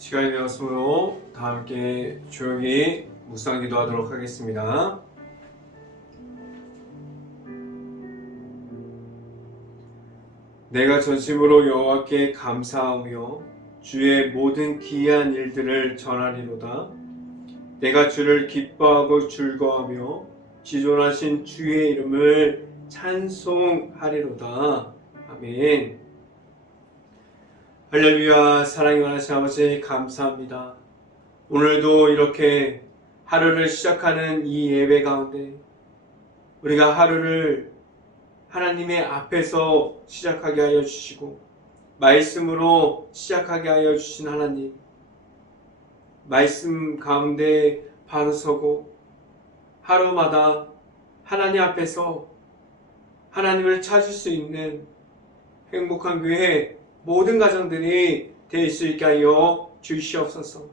시간이 되었으므로 다 함께 조용히 묵상 기도하도록 하겠습니다. 내가 전심으로 여호와께 감사하며 주의 모든 기이한 일들을 전하리로다. 내가 주를 기뻐하고 즐거워하며 지존하신 주의 이름을 찬송하리로다. 아멘. 할렐루야. 사랑이 원하신 아버지 감사합니다. 오늘도 이렇게 하루를 시작하는 이 예배 가운데 우리가 하루를 하나님의 앞에서 시작하게 하여 주시고 말씀으로 시작하게 하여 주신 하나님, 말씀 가운데 바로 서고 하루마다 하나님 앞에서 하나님을 찾을 수 있는 행복한 교회 모든 가정들이 될 수 있게 하여 주시옵소서.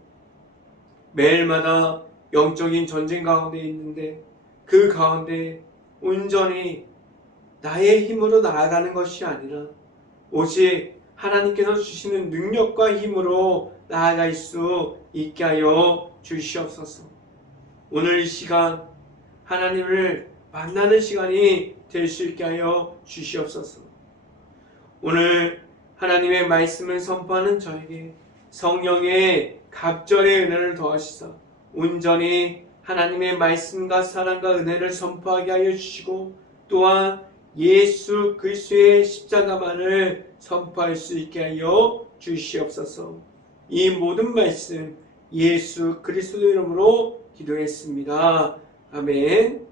매일마다 영적인 전쟁 가운데 있는데 그 가운데 온전히 나의 힘으로 나아가는 것이 아니라 오직 하나님께서 주시는 능력과 힘으로 나아갈 수 있게 하여 주시옵소서. 오늘 이 시간 하나님을 만나는 시간이 될 수 있게 하여 주시옵소서. 오늘 하나님의 말씀을 선포하는 저에게 성령의 갑절의 은혜를 더하시사 온전히 하나님의 말씀과 사랑과 은혜를 선포하게 하여 주시고 또한 예수 그리스도의 십자가만을 선포할 수 있게 하여 주시옵소서. 이 모든 말씀 예수 그리스도 이름으로 기도했습니다. 아멘.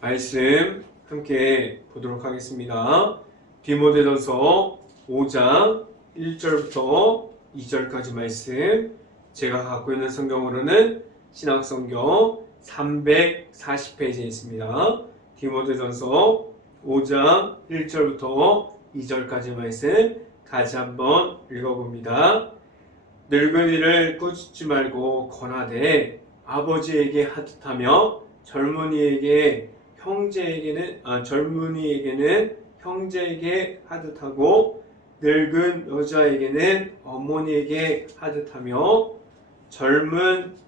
말씀 함께 보도록 하겠습니다. 디모데전서 5장 1절부터 2절까지 말씀, 제가 갖고 있는 성경으로는 신약성경 340페이지에 있습니다. 디모데전서 5장 1절부터 2절까지 말씀 같이 한번 읽어봅니다. 늙은이를 꾸짖지 말고 권하되 아버지에게 하듯하며 젊은이에게는 형제에게 하듯하고 늙은 여자에게는 어머니에게 하듯하며 젊은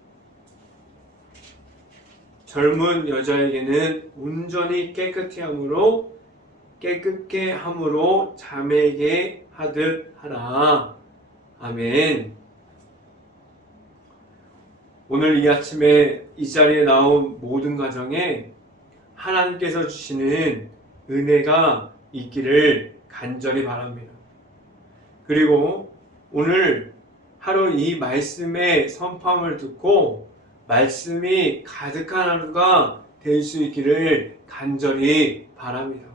여자에게는 온전히 깨끗게 함으로 자매에게 하듯 하라. 아멘. 오늘 이 아침에 이 자리에 나온 모든 가정에 하나님께서 주시는 은혜가 있기를 간절히 바랍니다. 그리고 오늘 하루 이 말씀의 선포함을 듣고 말씀이 가득한 하루가 될 수 있기를 간절히 바랍니다.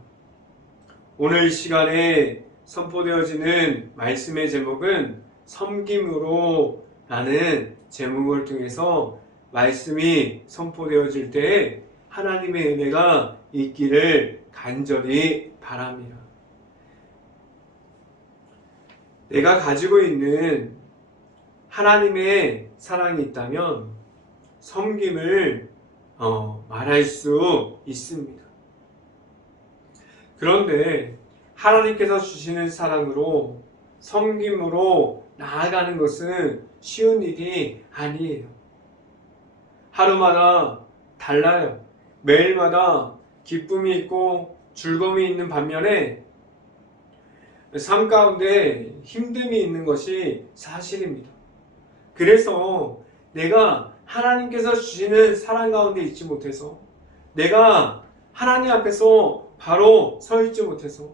오늘 시간에 선포되어지는 말씀의 제목은 섬김으로 라는 제목을 통해서 말씀이 선포되어질 때 하나님의 은혜가 있기를 간절히 바랍니다. 내가 가지고 있는 하나님의 사랑이 있다면 섬김을 말할 수 있습니다. 그런데 하나님께서 주시는 사랑으로 섬김으로 나아가는 것은 쉬운 일이 아니에요. 하루마다 달라요. 매일마다 기쁨이 있고 즐거움이 있는 반면에 삶 가운데 힘듦이 있는 것이 사실입니다. 그래서 내가 하나님께서 주시는 사랑 가운데 있지 못해서, 내가 하나님 앞에서 바로 서 있지 못해서,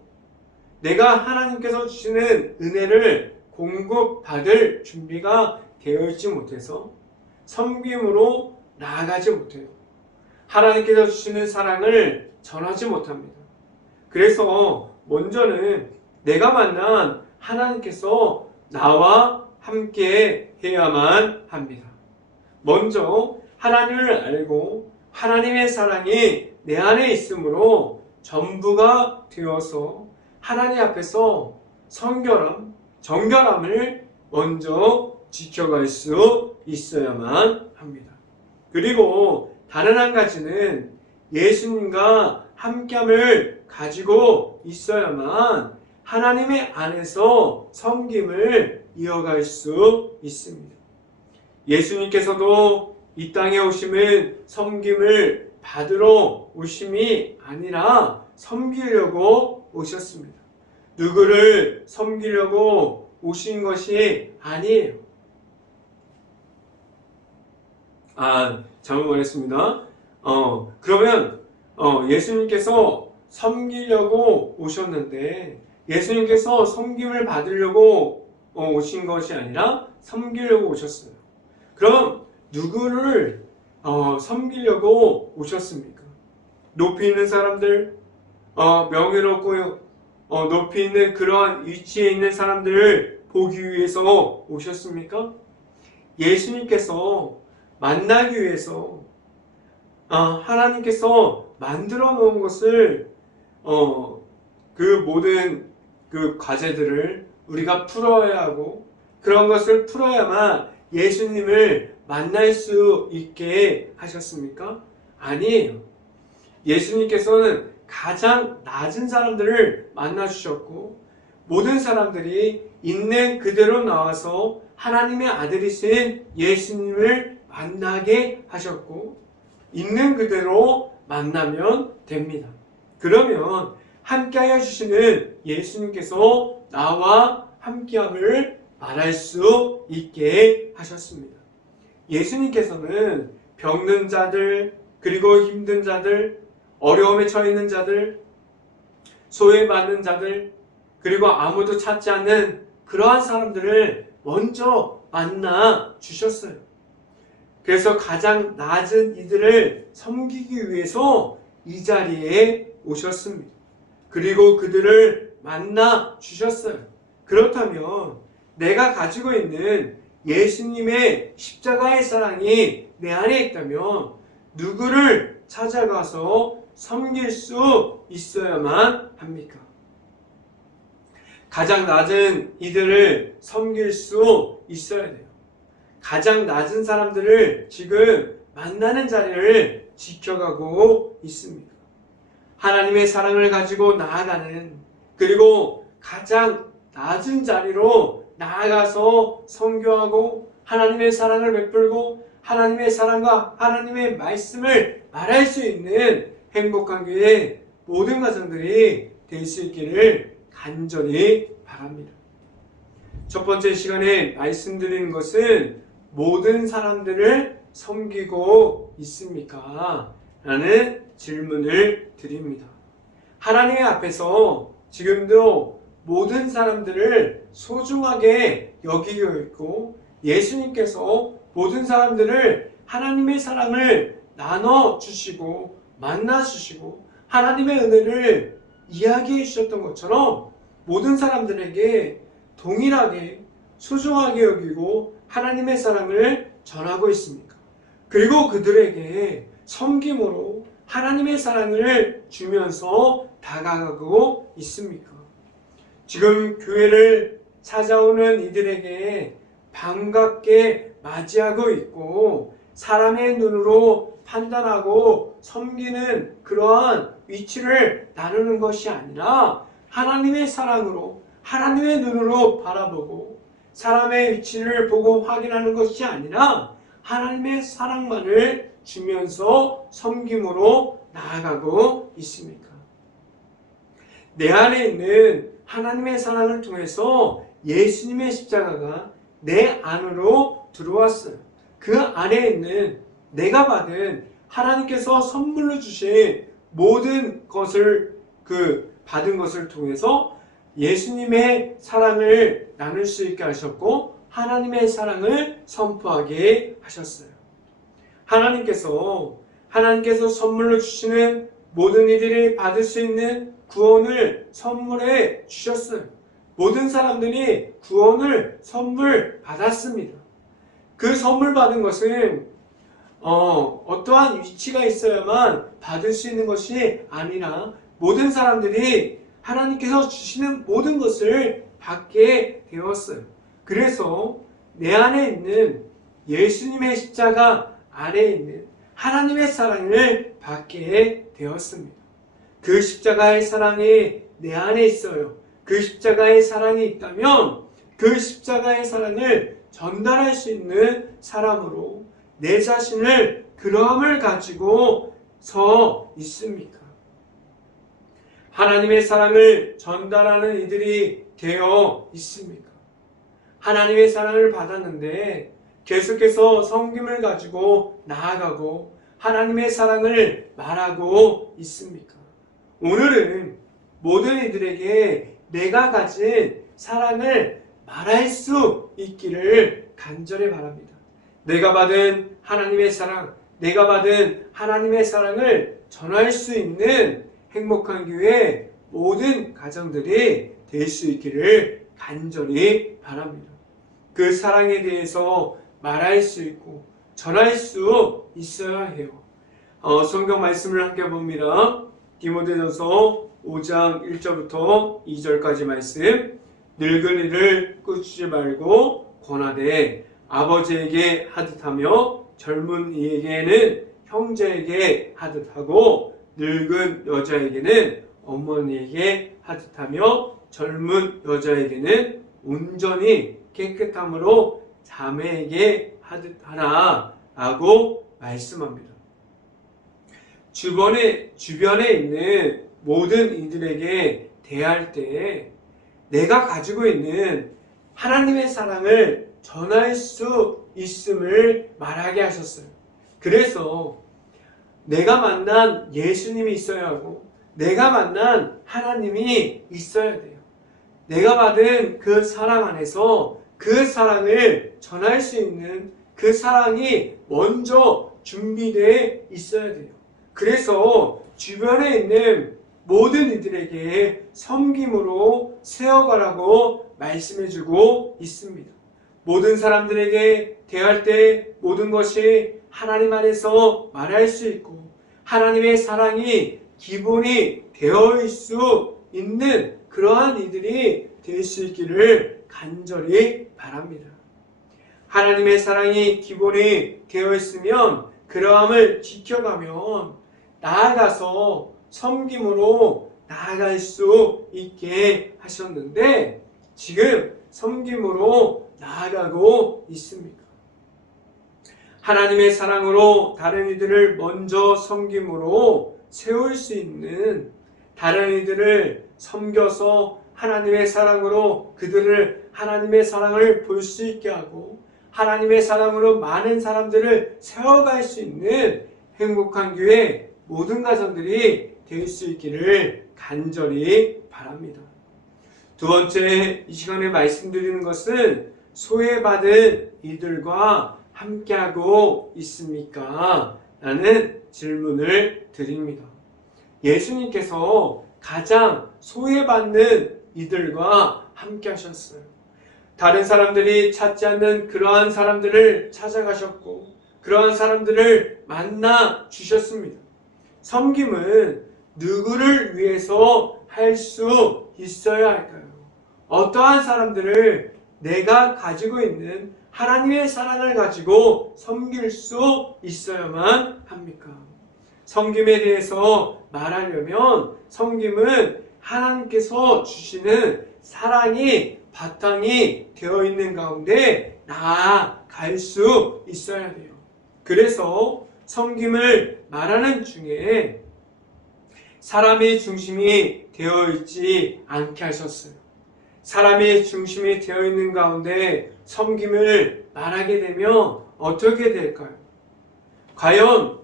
내가 하나님께서 주시는 은혜를 공급받을 준비가 되어 있지 못해서 섬김으로 나아가지 못해요. 하나님께서 주시는 사랑을 전하지 못합니다. 그래서 먼저는 내가 만난 하나님께서 나와 함께 해야만 합니다. 먼저 하나님을 알고 하나님의 사랑이 내 안에 있으므로 전부가 되어서 하나님 앞에서 정결함을 먼저 지켜갈 수 있어야만 합니다. 그리고 다른 한 가지는 예수님과 함께함을 가지고 있어야만 하나님의 안에서 섬김을 이어갈 수 있습니다. 예수님께서도 이 땅에 오심은 섬김을 받으러 오심이 아니라 섬기려고 오셨습니다. 누구를 섬기려고 오신 것이 아니에요. 잘못 말했습니다. 그러면 예수님께서 섬기려고 오셨는데 예수님께서 섬김을 받으려고 오신 것이 아니라 섬기려고 오셨어요. 그럼 누구를 섬기려고 오셨습니까? 높이 있는 사람들, 명예롭고 높이 있는 그러한 위치에 있는 사람들을 보기 위해서 오셨습니까? 예수님께서 만나기 위해서 하나님께서 만들어 놓은 것을 그 모든 그 과제들을 우리가 풀어야 하고 그런 것을 풀어야만 예수님을 만날 수 있게 하셨습니까? 아니에요. 예수님께서는 가장 낮은 사람들을 만나 주셨고 모든 사람들이 있는 그대로 나와서 하나님의 아들이신 예수님을 만나게 하셨고 있는 그대로 만나면 됩니다. 그러면 함께하여 주시는 예수님께서 나와 함께함을 말할 수 있게 하셨습니다. 예수님께서는 병든 자들, 그리고 힘든 자들, 어려움에 처해 있는 자들, 소외받는 자들, 그리고 아무도 찾지 않는 그러한 사람들을 먼저 만나 주셨어요. 그래서 가장 낮은 이들을 섬기기 위해서 이 자리에 오셨습니다. 그리고 그들을 만나 주셨어요. 그렇다면 내가 가지고 있는 예수님의 십자가의 사랑이 내 안에 있다면 누구를 찾아가서 섬길 수 있어야만 합니까? 가장 낮은 이들을 섬길 수 있어야 돼요. 가장 낮은 사람들을 지금 만나는 자리를 지켜가고 있습니다. 하나님의 사랑을 가지고 나아가는, 그리고 가장 낮은 자리로 나아가서 선교하고 하나님의 사랑을 베풀고 하나님의 사랑과 하나님의 말씀을 말할 수 있는 행복한 교회 모든 가정들이 될 수 있기를 간절히 바랍니다. 첫 번째 시간에 말씀드리는 것은 모든 사람들을 섬기고 있습니까? 라는 질문을 드립니다. 하나님의 앞에서 지금도 모든 사람들을 소중하게 여기고 있고 예수님께서 모든 사람들을 하나님의 사랑을 나눠주시고 만나주시고 하나님의 은혜를 이야기해 주셨던 것처럼 모든 사람들에게 동일하게 소중하게 여기고 하나님의 사랑을 전하고 있습니까? 그리고 그들에게 섬김으로 하나님의 사랑을 주면서 다가가고 있습니까? 지금 교회를 찾아오는 이들에게 반갑게 맞이하고 있고 사람의 눈으로 판단하고 섬기는 그러한 위치를 나누는 것이 아니라 하나님의 사랑으로 하나님의 눈으로 바라보고 사람의 위치를 보고 확인하는 것이 아니라 하나님의 사랑만을 주면서 섬김으로 나아가고 있습니까? 내 안에 있는 하나님의 사랑을 통해서 예수님의 십자가가 내 안으로 들어왔어요. 그 안에 있는 내가 받은 하나님께서 선물로 주신 모든 것을 받은 것을 통해서 예수님의 사랑을 나눌 수 있게 하셨고 하나님의 사랑을 선포하게 하셨어요. 하나님께서 선물로 주시는 모든 이들이 받을 수 있는 구원을 선물해 주셨어요. 모든 사람들이 구원을 선물 받았습니다. 그 선물 받은 것은 어떠한 위치가 있어야만 받을 수 있는 것이 아니라 모든 사람들이 하나님께서 주시는 모든 것을 받게 되었어요. 그래서 내 안에 있는 예수님의 십자가 안에 있는 하나님의 사랑을 받게 되었습니다. 그 십자가의 사랑이 내 안에 있어요. 그 십자가의 사랑이 있다면 그 십자가의 사랑을 전달할 수 있는 사람으로 내 자신을 그러함을 가지고 서 있습니까? 하나님의 사랑을 전달하는 이들이 되어 있습니까? 하나님의 사랑을 받았는데 계속해서 섬김을 가지고 나아가고 하나님의 사랑을 말하고 있습니까? 오늘은 모든 이들에게 내가 가진 사랑을 말할 수 있기를 간절히 바랍니다. 내가 받은 하나님의 사랑, 내가 받은 하나님의 사랑을 전할 수 있는 행복한 교회 모든 가정들이 될 수 있기를 간절히 바랍니다. 그 사랑에 대해서 말할 수 있고 전할 수 있어야 해요. 성경 말씀을 함께 봅니다. 디모데전서 5장 1절부터 2절까지 말씀. 늙은 이를 꾸짖지 말고 권하되 아버지에게 하듯하며 젊은 이에게는 형제에게 하듯하고 늙은 여자에게는 어머니에게 하듯하며 젊은 여자에게는 온전히 깨끗함으로 자매에게 하듯하라 라고 말씀합니다. 주변에 있는 모든 이들에게 대할 때 내가 가지고 있는 하나님의 사랑을 전할 수 있음을 말하게 하셨어요. 그래서 내가 만난 예수님이 있어야 하고 내가 만난 하나님이 있어야 돼요. 내가 받은 그 사랑 안에서 그 사랑을 전할 수 있는 그 사랑이 먼저 준비되어 있어야 돼요. 그래서 주변에 있는 모든 이들에게 섬김으로 세워가라고 말씀해주고 있습니다. 모든 사람들에게 대할 때 모든 것이 하나님 안에서 말할 수 있고 하나님의 사랑이 기본이 되어 있을 수 있는 그러한 이들이 될 수 있기를 간절히 바랍니다. 하나님의 사랑이 기본이 되어 있으면 그러함을 지켜가면 나아가서 섬김으로 나아갈 수 있게 하셨는데 지금 섬김으로 나아가고 있습니까? 하나님의 사랑으로 다른 이들을 먼저 섬김으로 세울 수 있는, 다른 이들을 섬겨서 하나님의 사랑으로 그들을 하나님의 사랑을 볼 수 있게 하고 하나님의 사랑으로 많은 사람들을 세워갈 수 있는 행복한 교회 모든 가정들이 될 수 있기를 간절히 바랍니다. 두 번째, 이 시간에 말씀드리는 것은 소외받은 이들과 함께하고 있습니까? 라는 질문을 드립니다. 예수님께서 가장 소외받는 이들과 함께 하셨어요. 다른 사람들이 찾지 않는 그러한 사람들을 찾아가셨고 그러한 사람들을 만나 주셨습니다. 섬김은 누구를 위해서 할 수 있어야 할까요? 어떠한 사람들을 내가 가지고 있는 하나님의 사랑을 가지고 섬길 수 있어야만 합니까? 섬김에 대해서 말하려면 섬김은 하나님께서 주시는 사랑이 바탕이 되어 있는 가운데 나아갈 수 있어야 돼요. 그래서 섬김을 말하는 중에 사람이 중심이 되어 있지 않게 하셨어요. 사람이 중심이 되어 있는 가운데 섬김을 말하게 되면 어떻게 될까요? 과연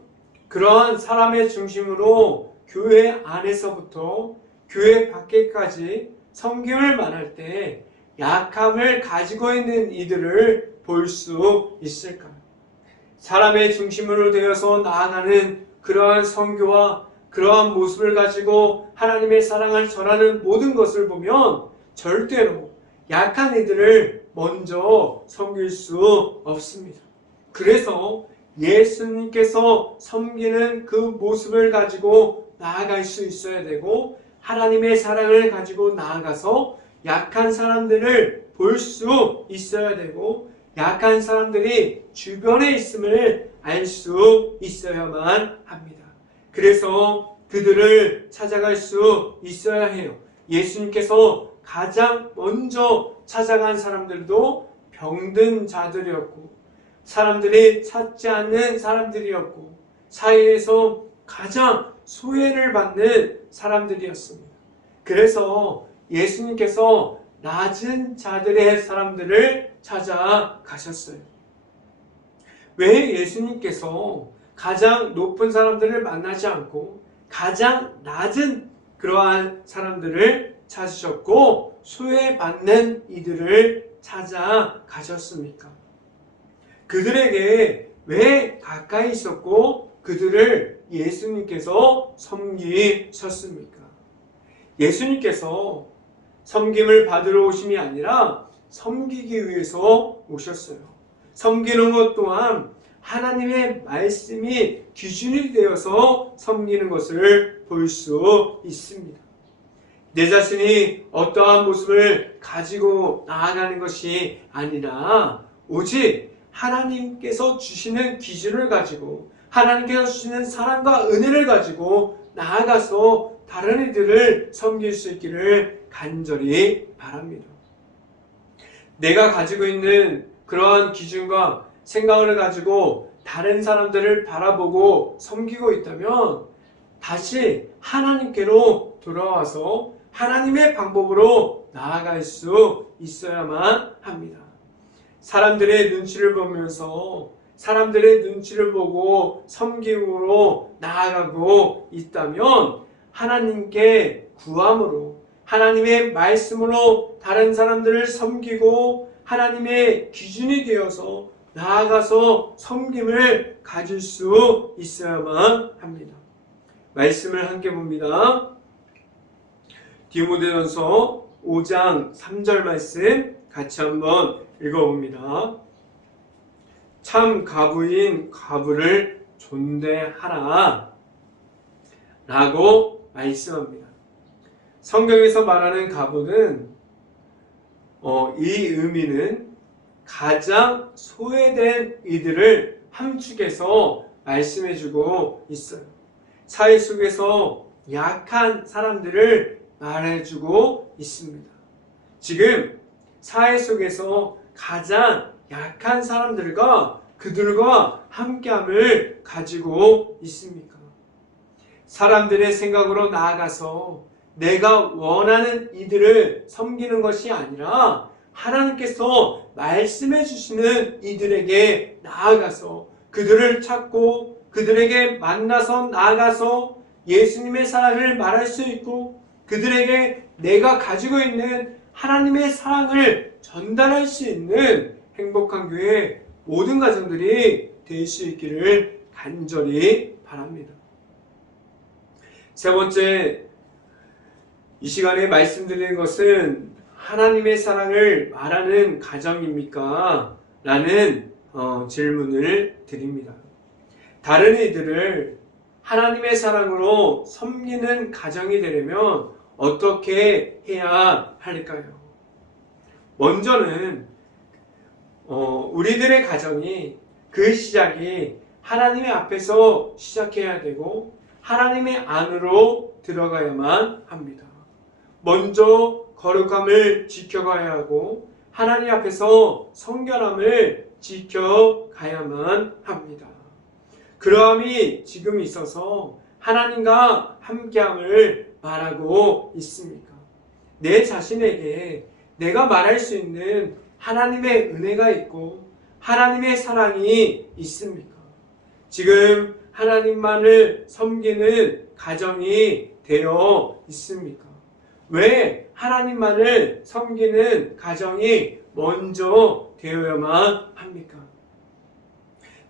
그러한 사람의 중심으로 교회 안에서부터 교회 밖에까지 섬김을 말할 때 약함을 가지고 있는 이들을 볼 수 있을까요? 사람의 중심으로 되어서 나아가는 그러한 선교와 그러한 모습을 가지고 하나님의 사랑을 전하는 모든 것을 보면 절대로 약한 이들을 먼저 섬길 수 없습니다. 그래서 예수님께서 섬기는 그 모습을 가지고 나아갈 수 있어야 되고 하나님의 사랑을 가지고 나아가서 약한 사람들을 볼 수 있어야 되고 약한 사람들이 주변에 있음을 알 수 있어야만 합니다. 그래서 그들을 찾아갈 수 있어야 해요. 예수님께서 가장 먼저 찾아간 사람들도 병든 자들이었고 사람들이 찾지 않는 사람들이었고 사회에서 가장 소외를 받는 사람들이었습니다. 그래서 예수님께서 낮은 자들의 사람들을 찾아가셨어요. 왜 예수님께서 가장 높은 사람들을 만나지 않고 가장 낮은 그러한 사람들을 찾으셨고 소외받는 이들을 찾아가셨습니까? 그들에게 왜 가까이 있었고 그들을 예수님께서 섬기셨습니까? 예수님께서 섬김을 받으러 오심이 아니라 섬기기 위해서 오셨어요. 섬기는 것 또한 하나님의 말씀이 기준이 되어서 섬기는 것을 볼 수 있습니다. 내 자신이 어떠한 모습을 가지고 나아가는 것이 아니라 오직 하나님께서 주시는 기준을 가지고 하나님께서 주시는 사랑과 은혜를 가지고 나아가서 다른 이들을 섬길 수 있기를 간절히 바랍니다. 내가 가지고 있는 그러한 기준과 생각을 가지고 다른 사람들을 바라보고 섬기고 있다면 다시 하나님께로 돌아와서 하나님의 방법으로 나아갈 수 있어야만 합니다. 사람들의 눈치를 보면서 사람들의 눈치를 보고 섬김으로 나아가고 있다면 하나님께 구함으로 하나님의 말씀으로 다른 사람들을 섬기고 하나님의 기준이 되어서 나아가서 섬김을 가질 수 있어야만 합니다. 말씀을 함께 봅니다. 디모데전서 5장 3절 말씀 같이 한번 읽어봅니다. 참 과부인 과부를 존대하라 라고 말씀합니다. 성경에서 말하는 과부는 이 의미는 가장 소외된 이들을 함축해서 말씀해주고 있어요. 사회 속에서 약한 사람들을 말해주고 있습니다. 지금 사회 속에서 가장 약한 사람들과 그들과 함께함을 가지고 있습니까? 사람들의 생각으로 나아가서 내가 원하는 이들을 섬기는 것이 아니라 하나님께서 말씀해 주시는 이들에게 나아가서 그들을 찾고 그들에게 만나서 나아가서 예수님의 사랑을 말할 수 있고 그들에게 내가 가지고 있는 하나님의 사랑을 전달할 수 있는 행복한 교회 모든 가정들이 될 수 있기를 간절히 바랍니다. 세 번째, 이 시간에 말씀드리는 것은 하나님의 사랑을 말하는 가정입니까? 라는 질문을 드립니다. 다른 이들을 하나님의 사랑으로 섬기는 가정이 되려면 어떻게 해야 할까요? 먼저는 우리들의 가정이 그 시작이 하나님의 앞에서 시작해야 되고 하나님의 안으로 들어가야만 합니다. 먼저 거룩함을 지켜가야 하고 하나님 앞에서 성결함을 지켜가야만 합니다. 그러함이 지금 있어서 하나님과 함께함을 말하고 있습니까? 내 자신에게 내가 말할 수 있는 하나님의 은혜가 있고 하나님의 사랑이 있습니까? 지금 하나님만을 섬기는 가정이 되어 있습니까? 왜 하나님만을 섬기는 가정이 먼저 되어야만 합니까?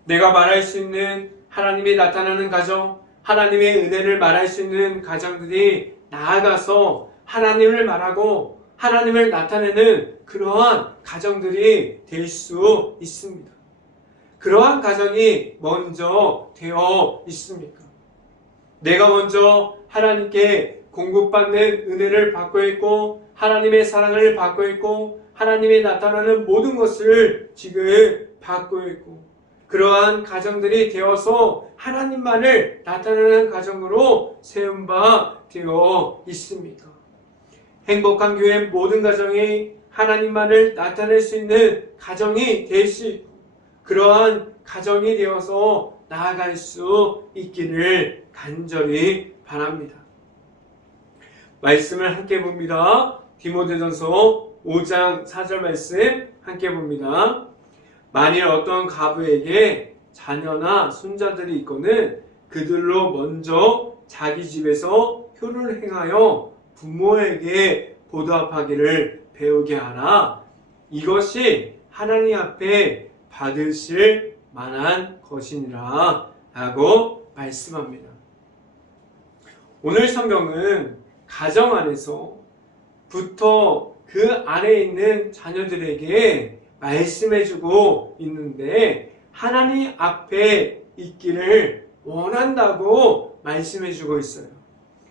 내가 말할 수 있는 하나님이 나타나는 가정, 하나님의 은혜를 말할 수 있는 가정들이 나아가서 하나님을 말하고 하나님을 나타내는 그러한 가정들이 될 수 있습니다. 그러한 가정이 먼저 되어 있습니까? 내가 먼저 하나님께 공급받는 은혜를 받고 있고 하나님의 사랑을 받고 있고 하나님이 나타나는 모든 것을 지금 받고 있고 그러한 가정들이 되어서 하나님만을 나타내는 가정으로 세운 바 되어 있습니까? 행복한 교회 모든 가정이 하나님만을 나타낼 수 있는 가정이 될 수 있고 그러한 가정이 되어서 나아갈 수 있기를 간절히 바랍니다. 말씀을 함께 봅니다. 디모데전서 5장 4절 말씀 함께 봅니다. 만일 어떤 가부에게 자녀나 손자들이 있거늘 그들로 먼저 자기 집에서 효를 행하여 부모에게 보답하기를 배우게 하라. 이것이 하나님 앞에 받으실 만한 것이니라 라고 말씀합니다. 오늘 성경은 가정 안에서부터 그 안에 있는 자녀들에게 말씀해주고 있는데 하나님 앞에 있기를 원한다고 말씀해주고 있어요.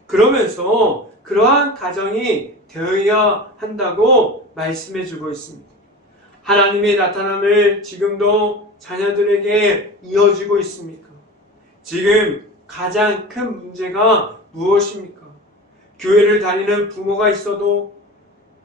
그러면서 그러한 가정이 되어야 한다고 말씀해주고 있습니다. 하나님의 나타남을 지금도 자녀들에게 이어주고 있습니까? 지금 가장 큰 문제가 무엇입니까? 교회를 다니는 부모가 있어도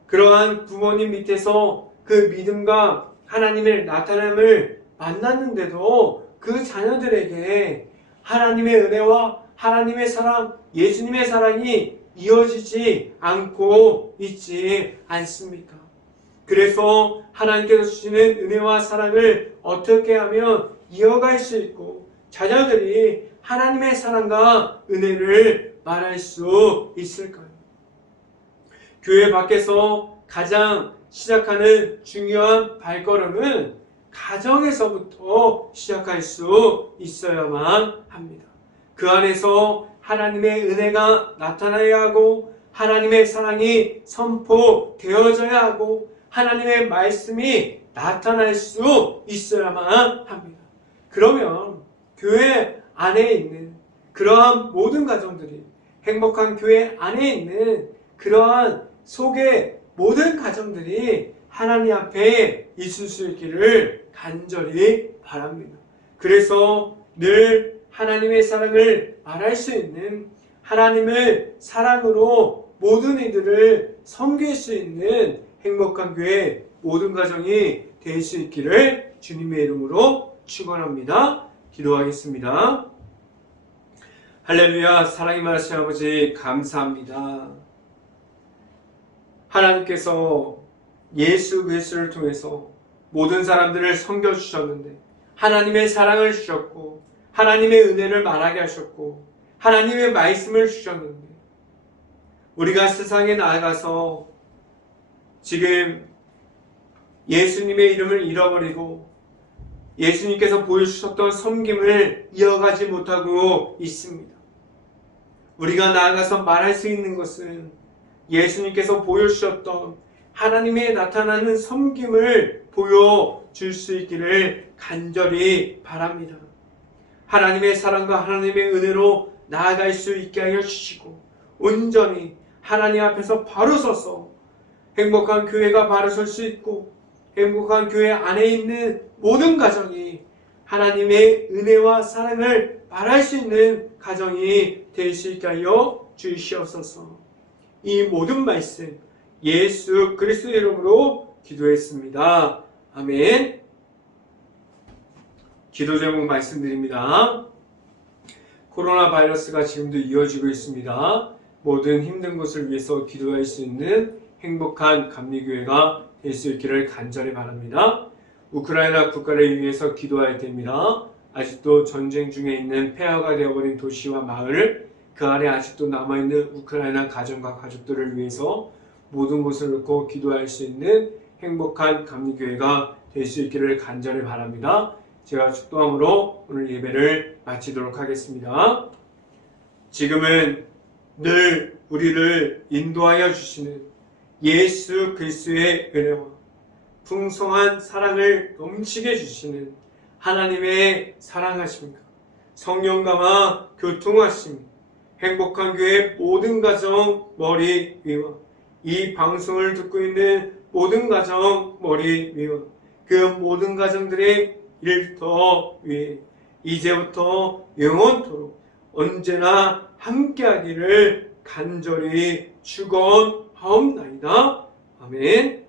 그러한 부모님 밑에서 그 믿음과 하나님의 나타남을 만났는데도 그 자녀들에게 하나님의 은혜와 하나님의 사랑, 예수님의 사랑이 이어지지 않고 있지 않습니까? 그래서 하나님께서 주시는 은혜와 사랑을 어떻게 하면 이어갈 수 있고 자녀들이 하나님의 사랑과 은혜를 말할 수 있을까요? 교회 밖에서 가장 시작하는 중요한 발걸음은 가정에서부터 시작할 수 있어야만 합니다. 그 안에서 하나님의 은혜가 나타나야 하고 하나님의 사랑이 선포되어져야 하고 하나님의 말씀이 나타날 수 있어야만 합니다. 그러면 교회 안에 있는 그러한 모든 가정들이 행복한 교회 안에 있는 그러한 속의 모든 가정들이 하나님 앞에 있을 수 있기를 간절히 바랍니다. 그래서 늘 하나님의 사랑을 말할 수 있는 하나님을 사랑으로 모든 이들을 섬길 수 있는 행복한 교회 모든 가정이 될 수 있기를 주님의 이름으로 축원합니다. 기도하겠습니다. 할렐루야. 사랑이 많으신 아버지 감사합니다. 하나님께서 예수 그리스도를 통해서 모든 사람들을 섬겨주셨는데 하나님의 사랑을 주셨고 하나님의 은혜를 말하게 하셨고 하나님의 말씀을 주셨는데 우리가 세상에 나아가서 지금 예수님의 이름을 잃어버리고 예수님께서 보여주셨던 섬김을 이어가지 못하고 있습니다. 우리가 나아가서 말할 수 있는 것은 예수님께서 보여주셨던 하나님의 나타나는 섬김을 보여줄 수 있기를 간절히 바랍니다. 하나님의 사랑과 하나님의 은혜로 나아갈 수 있게 하여 주시고 온전히 하나님 앞에서 바로 서서 행복한 교회가 바로 설 수 있고 행복한 교회 안에 있는 모든 가정이 하나님의 은혜와 사랑을 말할 수 있는 가정이 될 수 있게 하여 주시옵소서. 이 모든 말씀 예수 그리스도의 이름으로 기도했습니다. 아멘. 기도 제목 말씀드립니다. 코로나 바이러스가 지금도 이어지고 있습니다. 모든 힘든 것을 위해서 기도할 수 있는 행복한 감리교회가 될 수 있기를 간절히 바랍니다. 우크라이나 국가를 위해서 기도할 때입니다. 아직도 전쟁 중에 있는 폐허가 되어버린 도시와 마을, 그 안에 아직도 남아있는 우크라이나 가정과 가족들을 위해서 모든 것을 놓고 기도할 수 있는 행복한 감리교회가 될 수 있기를 간절히 바랍니다. 제가 축도함으로 오늘 예배를 마치도록 하겠습니다. 지금은 늘 우리를 인도하여 주시는 예수 그리스도의 은혜와 풍성한 사랑을 넘치게 주시는 하나님의 사랑하심과 성령과와 교통하심, 행복한 교회 모든 가정 머리 위와 이 방송을 듣고 있는 모든 가정 머리 위와 그 모든 가정들의 일터 위에 이제부터 영원토록 언제나 함께하기를 간절히 축원합니다. 하옵나이다. 아멘.